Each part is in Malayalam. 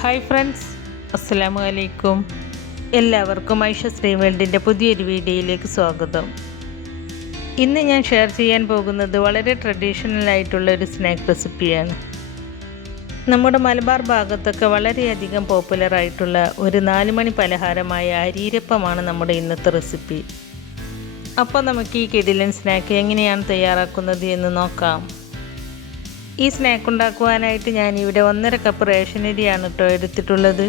ഹായ് ഫ്രണ്ട്സ്, അസ്സലാമു അലൈക്കും. എല്ലാവർക്കും ഐഷ ശ്രീവേൾഡിൻ്റെ പുതിയൊരു വീഡിയോയിലേക്ക് സ്വാഗതം. ഇന്ന് ഞാൻ ഷെയർ ചെയ്യാൻ പോകുന്നത് വളരെ ട്രഡീഷണൽ ആയിട്ടുള്ള ഒരു സ്നാക്ക് റെസിപ്പിയാണ്. നമ്മുടെ മലബാർ ഭാഗത്തൊക്കെ വളരെയധികം പോപ്പുലറായിട്ടുള്ള ഒരു 4 മണി പലഹാരമായ അരീരപ്പമാണ് നമ്മുടെ ഇന്നത്തെ റെസിപ്പി. അപ്പോൾ നമുക്ക് ഈ കിടിലൻ സ്നാക്ക് എങ്ങനെയാണ് തയ്യാറാക്കുന്നത് എന്ന് നോക്കാം. ഈ സ്നാക്ക് ഉണ്ടാക്കുവാനായിട്ട് ഞാനിവിടെ 1.5 കപ്പ് റേഷൻ അരിയാണ് കേട്ടോ എടുത്തിട്ടുള്ളത്.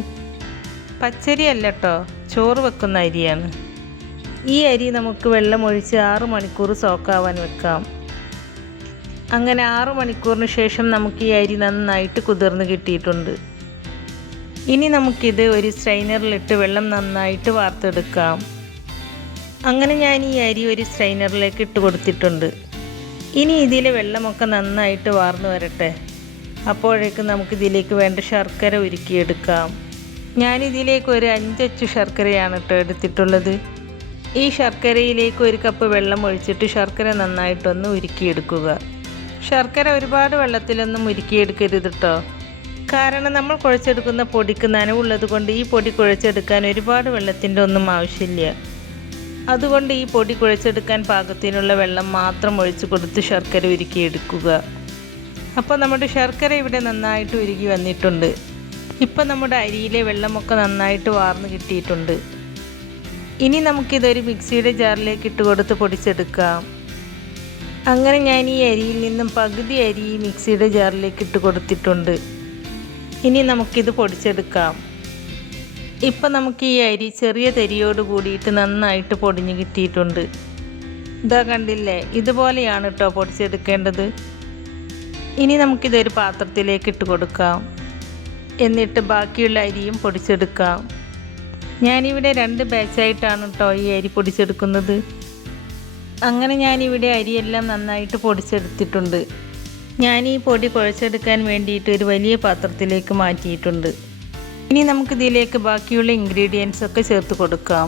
പച്ചരി അല്ല കേട്ടോ, ചോറ് വെക്കുന്ന അരിയാണ്. ഈ അരി നമുക്ക് വെള്ളമൊഴിച്ച് 6 മണിക്കൂർ സോക്കാവാൻ വെക്കാം. അങ്ങനെ 6 മണിക്കൂറിന് ശേഷം നമുക്ക് ഈ അരി നന്നായിട്ട് കുതിർന്ന് കിട്ടിയിട്ടുണ്ട്. ഇനി നമുക്കിത് ഒരു സ്ട്രെയിനറിലിട്ട് വെള്ളം നന്നായിട്ട് വാർത്തെടുക്കാം. അങ്ങനെ ഞാൻ ഈ അരി ഒരു സ്ട്രെയിനറിലേക്ക് ഇട്ട് കൊടുത്തിട്ടുണ്ട്. ഇനി ഇതിലെ വെള്ളമൊക്കെ നന്നായിട്ട് വാർന്നു വരട്ടെ. അപ്പോഴേക്കും നമുക്കിതിലേക്ക് വേണ്ട ശർക്കര ഉരുക്കിയെടുക്കാം. ഞാനിതിലേക്ക് ഒരു 5 അച്ചു ശർക്കരയാണ് കേട്ടോ എടുത്തിട്ടുള്ളത്. ഈ ശർക്കരയിലേക്ക് 1 കപ്പ് വെള്ളം ഒഴിച്ചിട്ട് ശർക്കര നന്നായിട്ടൊന്ന് ഉരുക്കിയെടുക്കുക. ശർക്കര ഒരുപാട് വെള്ളത്തിലൊന്നും ഉരുക്കിയെടുക്കരുത് കേട്ടോ. കാരണം നമ്മൾ കുഴച്ചെടുക്കുന്ന പൊടിക്ക് നനവുള്ളത് കൊണ്ട് ഈ പൊടി കുഴച്ചെടുക്കാൻ ഒരുപാട് വെള്ളത്തിൻ്റെ ഒന്നും ആവശ്യമില്ല. അതുകൊണ്ട് ഈ പൊടി കുഴച്ചെടുക്കാൻ പാകത്തിനുള്ള വെള്ളം മാത്രം ഒഴിച്ചു കൊടുത്ത് ശർക്കര ഉരുക്കിയെടുക്കുക. അപ്പോൾ നമ്മുടെ ശർക്കര ഇവിടെ നന്നായിട്ട് ഉരുകി വന്നിട്ടുണ്ട്. ഇപ്പോൾ നമ്മുടെ അരിയിലെ വെള്ളമൊക്കെ നന്നായിട്ട് വാർന്ന് കിട്ടിയിട്ടുണ്ട്. ഇനി നമുക്കിതൊരു മിക്സിയുടെ ജാറിലേക്ക് ഇട്ട് കൊടുത്ത് പൊടിച്ചെടുക്കാം. അങ്ങനെ ഞാൻ ഈ അരിയിൽ നിന്നും പകുതി അരി ഈ മിക്സിയുടെ ജാറിലേക്ക് ഇട്ട് കൊടുത്തിട്ടുണ്ട്. ഇനി നമുക്കിത് പൊടിച്ചെടുക്കാം. ഇപ്പം നമുക്ക് ഈ അരി ചെറിയ തരിയോട് കൂടിയിട്ട് നന്നായിട്ട് പൊടിഞ്ഞ് കിട്ടിയിട്ടുണ്ട്. ഇതാ കണ്ടില്ലേ, ഇതുപോലെയാണ് കേട്ടോ പൊടിച്ചെടുക്കേണ്ടത്. ഇനി നമുക്കിതൊരു പാത്രത്തിലേക്ക് ഇട്ട് കൊടുക്കാം. എന്നിട്ട് ബാക്കിയുള്ള അരിയും പൊടിച്ചെടുക്കാം. ഞാനിവിടെ 2 ബാച്ചായിട്ടാണ് കേട്ടോ ഈ അരി പൊടിച്ചെടുക്കുന്നത്. അങ്ങനെ ഞാനിവിടെ അരിയെല്ലാം നന്നായിട്ട് പൊടിച്ചെടുത്തിട്ടുണ്ട്. ഞാൻ ഈ പൊടി കുഴച്ചെടുക്കാൻ വേണ്ടിയിട്ട് ഒരു വലിയ പാത്രത്തിലേക്ക് മാറ്റിയിട്ടുണ്ട്. ഇനി നമുക്കിതിലേക്ക് ബാക്കിയുള്ള ഇൻഗ്രീഡിയൻസ് ഒക്കെ ചേർത്ത് കൊടുക്കാം.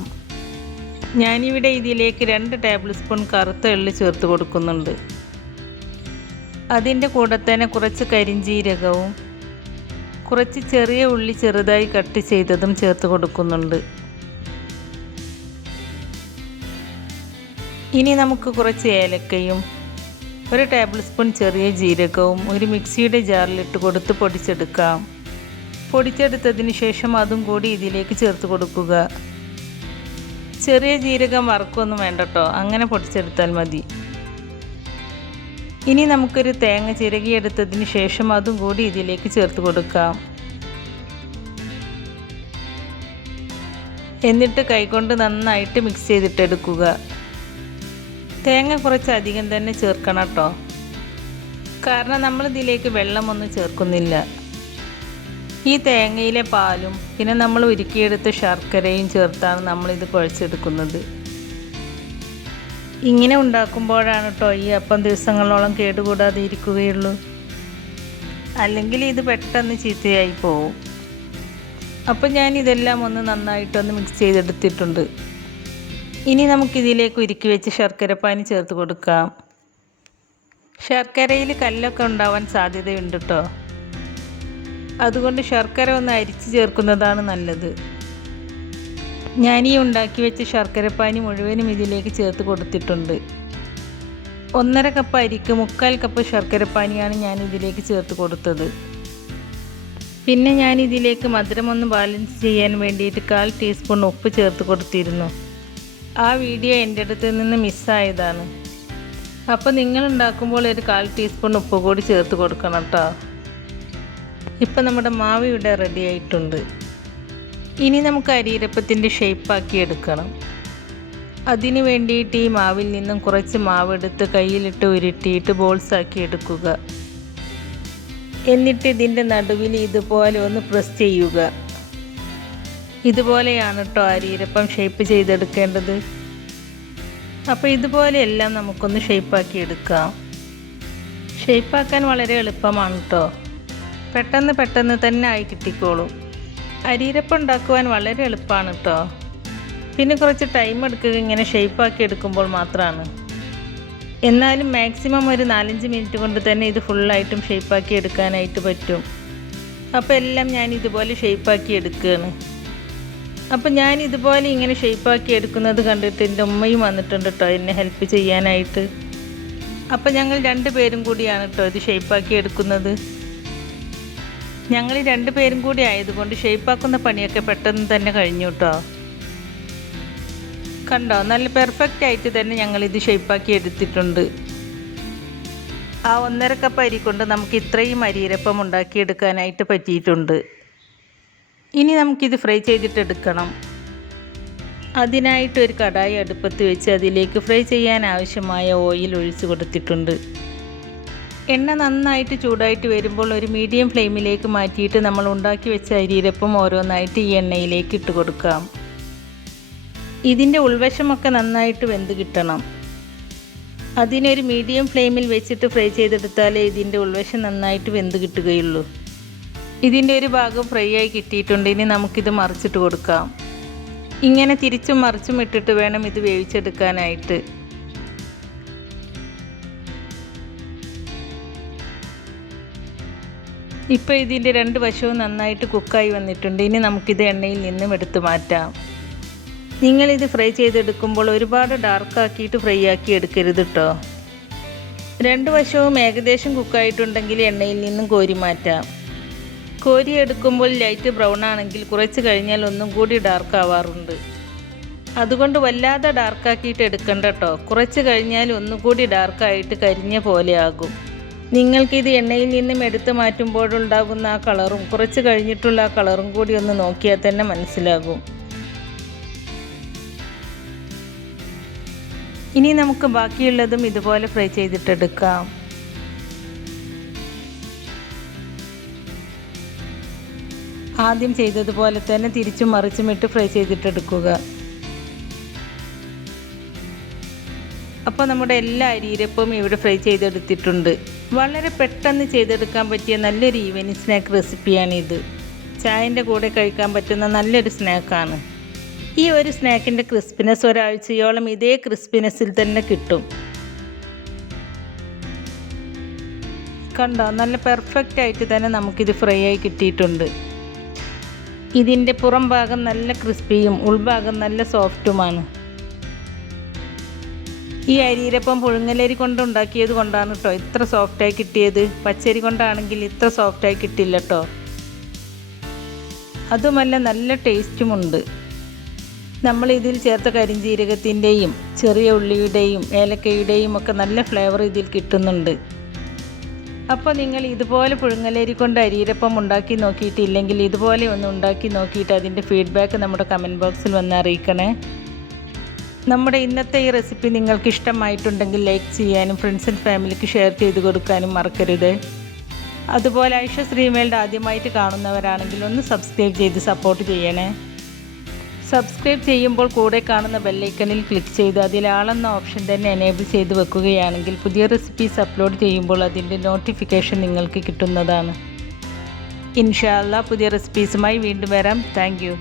ഞാനിവിടെ ഇതിലേക്ക് 2 ടേബിൾ സ്പൂൺ കറുത്ത എള്ള് ചേർത്ത് കൊടുക്കുന്നുണ്ട്. അതിൻ്റെ കൂടെ തന്നെ കുറച്ച് കരിഞ്ജീരകവും കുറച്ച് ചെറിയ ഉള്ളി ചെറുതായി കട്ട് ചെയ്തതും ചേർത്ത് കൊടുക്കുന്നുണ്ട്. ഇനി നമുക്ക് കുറച്ച് ഏലക്കയും 1 ടേബിൾ സ്പൂൺ ചെറിയ ജീരകവും ഒരു മിക്സിയുടെ ജാറിലിട്ട് കൊടുത്ത് പൊടിച്ചെടുക്കാം. പൊടിച്ചെടുത്തതിന് ശേഷം അതും കൂടി ഇതിലേക്ക് ചേർത്ത് കൊടുക്കുക. ചെറിയ ജീരകം വറക്കൊന്നും വേണ്ട കേട്ടോ, അങ്ങനെ പൊടിച്ചെടുത്താൽ മതി. ഇനി നമുക്കൊരു തേങ്ങ ചിരകിയെടുത്തതിന് ശേഷം അതും കൂടി ഇതിലേക്ക് ചേർത്ത് കൊടുക്കാം. എന്നിട്ട് കൈകൊണ്ട് നന്നായിട്ട് മിക്സ് ചെയ്തിട്ടെടുക്കുക. തേങ്ങ കുറച്ച് അധികം തന്നെ ചേർക്കണം കേട്ടോ, കാരണം നമ്മളിതിലേക്ക് വെള്ളമൊന്നും ചേർക്കുന്നില്ല. ഈ തേങ്ങയിലെ പാലും പിന്നെ നമ്മൾ ഉരുക്കിയെടുത്ത ശർക്കരയും ചേർത്താണ് നമ്മളിത് കുഴച്ചെടുക്കുന്നത്. ഇങ്ങനെ ഉണ്ടാക്കുമ്പോഴാണ് കേട്ടോ ഈ അപ്പം ദിവസങ്ങളോളം കേടുകൂടാതെ ഇരിക്കുകയുള്ളൂ. അല്ലെങ്കിൽ ഇത് പെട്ടെന്ന് ചീത്തയായി പോവും. അപ്പം ഞാൻ ഇതെല്ലാം ഒന്ന് നന്നായിട്ടൊന്ന് മിക്സ് ചെയ്തെടുത്തിട്ടുണ്ട്. ഇനി നമുക്കിതിലേക്ക് ഉരുക്കി വെച്ച് ശർക്കരപ്പാനി ചേർത്ത് കൊടുക്കാം. ശർക്കരയിൽ കല്ലൊക്കെ ഉണ്ടാവാൻ സാധ്യതയുണ്ട് കേട്ടോ. അതുകൊണ്ട് ശർക്കര ഒന്ന് അരിച്ച് ചേർക്കുന്നതാണ് നല്ലത്. ഞാനീ ഉണ്ടാക്കി വെച്ച ശർക്കരപ്പാനി മുഴുവനും ഇതിലേക്ക് ചേർത്ത് കൊടുത്തിട്ടുണ്ട്. 1.5 കപ്പ് അരിക്ക് 3/4 കപ്പ് ശർക്കരപ്പാനിയാണ് ഞാൻ ഇതിലേക്ക് ചേർത്ത് കൊടുത്തത്. പിന്നെ ഞാനിതിലേക്ക് മധുരം ഒന്ന് ബാലൻസ് ചെയ്യാൻ വേണ്ടിയിട്ട് 1/4 ടീസ്പൂൺ ഉപ്പ് ചേർത്ത് കൊടുത്തിരുന്നു. ആ വീഡിയോ എൻ്റെ അടുത്ത് നിന്ന് മിസ്സായതാണ്. അപ്പോൾ നിങ്ങൾ ഉണ്ടാക്കുമ്പോൾ ഒരു 1/4 ടീസ്പൂൺ ഉപ്പ് കൂടി ചേർത്ത് കൊടുക്കണം കേട്ടോ. ഇപ്പം നമ്മുടെ മാവ് ഇവിടെ റെഡി ആയിട്ടുണ്ട്. ഇനി നമുക്ക് അരീരപ്പത്തിൻ്റെ ഷേപ്പാക്കി എടുക്കണം. അതിന് വേണ്ടിയിട്ട് ഈ മാവിൽ നിന്നും കുറച്ച് മാവെടുത്ത് കയ്യിലിട്ട് ഉരുട്ടിയിട്ട് ബോൾസാക്കി എടുക്കുക. എന്നിട്ട് ഇതിൻ്റെ നടുവിൽ ഇതുപോലെ ഒന്ന് പ്രസ് ചെയ്യുക. ഇതുപോലെയാണ് കേട്ടോ അരീരപ്പം ഷേപ്പ് ചെയ്തെടുക്കേണ്ടത്. അപ്പോൾ ഇതുപോലെയെല്ലാം നമുക്കൊന്ന് ഷേപ്പാക്കി എടുക്കാം. ഷേപ്പാക്കാൻ വളരെ എളുപ്പമാണ് കേട്ടോ, പെട്ടെന്ന് തന്നെ ആയി കിട്ടിക്കോളും. അരീരപ്പം ഉണ്ടാക്കുവാൻ വളരെ എളുപ്പമാണ് കേട്ടോ. പിന്നെ കുറച്ച് ടൈം എടുക്കുക ഇങ്ങനെ ഷേപ്പാക്കി എടുക്കുമ്പോൾ മാത്രമാണ്. എന്നാലും മാക്സിമം ഒരു 4-5 മിനിറ്റ് കൊണ്ട് തന്നെ ഇത് ഫുള്ളായിട്ടും ഷേപ്പാക്കി എടുക്കാനായിട്ട് പറ്റും. അപ്പോൾ എല്ലാം ഞാൻ ഇതുപോലെ ഷേപ്പാക്കി എടുക്കുകയാണ്. അപ്പോൾ ഞാൻ ഇതുപോലെ ഇങ്ങനെ ഷേപ്പാക്കി എടുക്കുന്നത് കണ്ടിട്ട് എൻ്റെ ഉമ്മയും വന്നിട്ടുണ്ട് കേട്ടോ എന്നെ ഹെൽപ്പ് ചെയ്യാനായിട്ട്. അപ്പോൾ ഞങ്ങൾ 2 പേരും കൂടിയാണ് കേട്ടോ ഇത് ഷേപ്പാക്കി എടുക്കുന്നത്. ഞങ്ങൾ 2 പേരും കൂടി ആയതുകൊണ്ട് ഷേപ്പാക്കുന്ന പണിയൊക്കെ പെട്ടെന്ന് തന്നെ കഴിഞ്ഞു കേട്ടോ. കണ്ടോ, നല്ല പെർഫെക്റ്റ് ആയിട്ട് തന്നെ ഞങ്ങളിത് ഷേപ്പാക്കി എടുത്തിട്ടുണ്ട്. ആ 1.5 കപ്പ് അരി കൊണ്ട് നമുക്ക് ഇത്രയും അരിയിരപ്പം ഉണ്ടാക്കിയെടുക്കാനായിട്ട് പറ്റിയിട്ടുണ്ട്. ഇനി നമുക്കിത് ഫ്രൈ ചെയ്തിട്ടെടുക്കണം. അതിനായിട്ടൊരു കടായി അടുപ്പത്ത് വെച്ച് അതിലേക്ക് ഫ്രൈ ചെയ്യാൻ ആവശ്യമായ ഓയിൽ ഒഴിച്ച് കൊടുത്തിട്ടുണ്ട്. എണ്ണ നന്നായിട്ട് ചൂടായിട്ട് വരുമ്പോൾ ഒരു മീഡിയം ഫ്ലെയിമിലേക്ക് മാറ്റിയിട്ട് നമ്മൾ ഉണ്ടാക്കി വെച്ച അരിയിരപ്പം ഓരോന്നായിട്ട് ഈ എണ്ണയിലേക്ക് ഇട്ട് കൊടുക്കാം. ഇതിൻ്റെ ഉൾവശമൊക്കെ നന്നായിട്ട് വെന്ത് കിട്ടണം. അതിനൊരു മീഡിയം ഫ്ലെയിമിൽ വെച്ചിട്ട് ഫ്രൈ ചെയ്തെടുത്താലേ ഇതിൻ്റെ ഉൾവശം നന്നായിട്ട് വെന്ത് കിട്ടുകയുള്ളൂ. ഇതിൻ്റെ ഒരു ഭാഗം ഫ്രൈ ആയി കിട്ടിയിട്ടുണ്ട്. ഇനി നമുക്കിത് മറിച്ചിട്ട് കൊടുക്കാം. ഇങ്ങനെ തിരിച്ചും മറിച്ചും ഇട്ടിട്ട് വേണം ഇത് വേവിച്ചെടുക്കാനായിട്ട്. ഇപ്പോൾ ഇതിൻ്റെ 2 വശവും നന്നായിട്ട് കുക്കായി വന്നിട്ടുണ്ട്. ഇനി നമുക്കിത് എണ്ണയിൽ നിന്നും എടുത്തു മാറ്റാം. നിങ്ങളിത് ഫ്രൈ ചെയ്തെടുക്കുമ്പോൾ ഒരുപാട് ഡാർക്കാക്കിയിട്ട് ഫ്രൈ ആക്കി എടുക്കരുത് കേട്ടോ. 2 വശവും ഏകദേശം കുക്കായിട്ടുണ്ടെങ്കിൽ എണ്ണയിൽ നിന്നും കോരി മാറ്റാം. കോരി എടുക്കുമ്പോൾ ലൈറ്റ് ബ്രൗൺ ആണെങ്കിൽ കുറച്ച് കഴിഞ്ഞാൽ ഒന്നും കൂടി ഡാർക്ക് ആവാറുണ്ട്. അതുകൊണ്ട് വല്ലാതെ ഡാർക്കാക്കിയിട്ട് എടുക്കണ്ട കേട്ടോ. കുറച്ച് കഴിഞ്ഞാൽ ഒന്നുകൂടി ഡാർക്കായിട്ട് കരിഞ്ഞ പോലെ ആകും. നിങ്ങൾക്കിത് എണ്ണയിൽ നിന്നും എടുത്ത് മാറ്റുമ്പോഴുണ്ടാകുന്ന ആ കളറും കുറച്ച് കഴിഞ്ഞിട്ടുള്ള ആ കളറും കൂടി ഒന്ന് നോക്കിയാൽ തന്നെ മനസ്സിലാകും. ഇനി നമുക്ക് ബാക്കിയുള്ളതും ഇതുപോലെ ഫ്രൈ ചെയ്തിട്ടെടുക്കാം. ആദ്യം ചെയ്തതുപോലെ തന്നെ തിരിച്ചും മറിച്ചും ഇട്ട് ഫ്രൈ ചെയ്തിട്ടെടുക്കുക. അപ്പോൾ നമ്മുടെ എല്ലാ അരിയിരപ്പവും ഇവിടെ ഫ്രൈ ചെയ്തെടുത്തിട്ടുണ്ട്. വളരെ പെട്ടെന്ന് ചെയ്തെടുക്കാൻ പറ്റിയ നല്ലൊരു ഈവനിങ് സ്നാക്ക് റെസിപ്പിയാണിത്. ചായൻ്റെ കൂടെ കഴിക്കാൻ പറ്റുന്ന നല്ലൊരു സ്നാക്കാണ്. ഈ ഒരു സ്നാക്കിൻ്റെ ക്രിസ്പിനെസ് ഒരാഴ്ചയോളം ഇതേ ക്രിസ്പിനെസ്സിൽ തന്നെ കിട്ടും. കണ്ടോ, നല്ല പെർഫെക്റ്റ് ആയിട്ട് തന്നെ നമുക്കിത് ഫ്രൈ ആയി കിട്ടിയിട്ടുണ്ട്. ഇതിൻ്റെ പുറം ഭാഗം നല്ല ക്രിസ്പിയും ഉൾഭാഗം നല്ല സോഫ്റ്റുമാണ്. ഈ അരിയിരപ്പം പുഴുങ്ങലരി കൊണ്ട് ഉണ്ടാക്കിയത് കൊണ്ടാണ് കേട്ടോ ഇത്ര സോഫ്റ്റായി കിട്ടിയത്. പച്ചരി കൊണ്ടാണെങ്കിൽ ഇത്ര സോഫ്റ്റായി കിട്ടില്ല കേട്ടോ. അതുമല്ല നല്ല ടേസ്റ്റുമുണ്ട്. നമ്മൾ ഇതിൽ ചേർത്ത കരിഞ്ജീരകത്തിൻ്റെയും ചെറിയ ഉള്ളിയുടെയും ഏലക്കയുടെയും ഒക്കെ നല്ല ഫ്ലേവർ ഇതിൽ കിട്ടുന്നുണ്ട്. അപ്പോൾ നിങ്ങൾ ഇതുപോലെ പുഴുങ്ങലരി കൊണ്ട് അരിയിരപ്പം ഉണ്ടാക്കി നോക്കിയിട്ടില്ലെങ്കിൽ ഇതുപോലെ ഒന്ന് ഉണ്ടാക്കി നോക്കിയിട്ട് അതിൻ്റെ ഫീഡ്ബാക്ക് നമ്മുടെ കമൻറ്റ് ബോക്സിൽ വന്ന് അറിയിക്കണേ. നമ്മുടെ ഇന്നത്തെ ഈ റെസിപ്പി നിങ്ങൾക്ക് ഇഷ്ടമായിട്ടുണ്ടെങ്കിൽ ലൈക്ക് ചെയ്യാനും ഫ്രണ്ട്സ് ആൻഡ് ഫാമിലിക്ക് ഷെയർ ചെയ്ത് കൊടുക്കാനും മറക്കരുത്. അതുപോലെ ഐഷ ഡ്രീം വേൾഡ് ആദ്യമായിട്ട് കാണുന്നവരാണെങ്കിൽ ഒന്ന് സബ്സ്ക്രൈബ് ചെയ്ത് സപ്പോർട്ട് ചെയ്യണേ. സബ്സ്ക്രൈബ് ചെയ്യുമ്പോൾ കൂടെ കാണുന്ന ബെല്ലൈക്കണിൽ ക്ലിക്ക് ചെയ്ത് അതിൽ ആളെന്ന ഓപ്ഷൻ തന്നെ എനേബിൾ ചെയ്ത് വെക്കുകയാണെങ്കിൽ പുതിയ റെസിപ്പീസ് അപ്ലോഡ് ചെയ്യുമ്പോൾ അതിൻ്റെ നോട്ടിഫിക്കേഷൻ നിങ്ങൾക്ക് കിട്ടുന്നതാണ്. ഇൻഷാ അല്ലാഹ് പുതിയ റെസിപ്പീസുമായി വീണ്ടും വരാം. Thank you.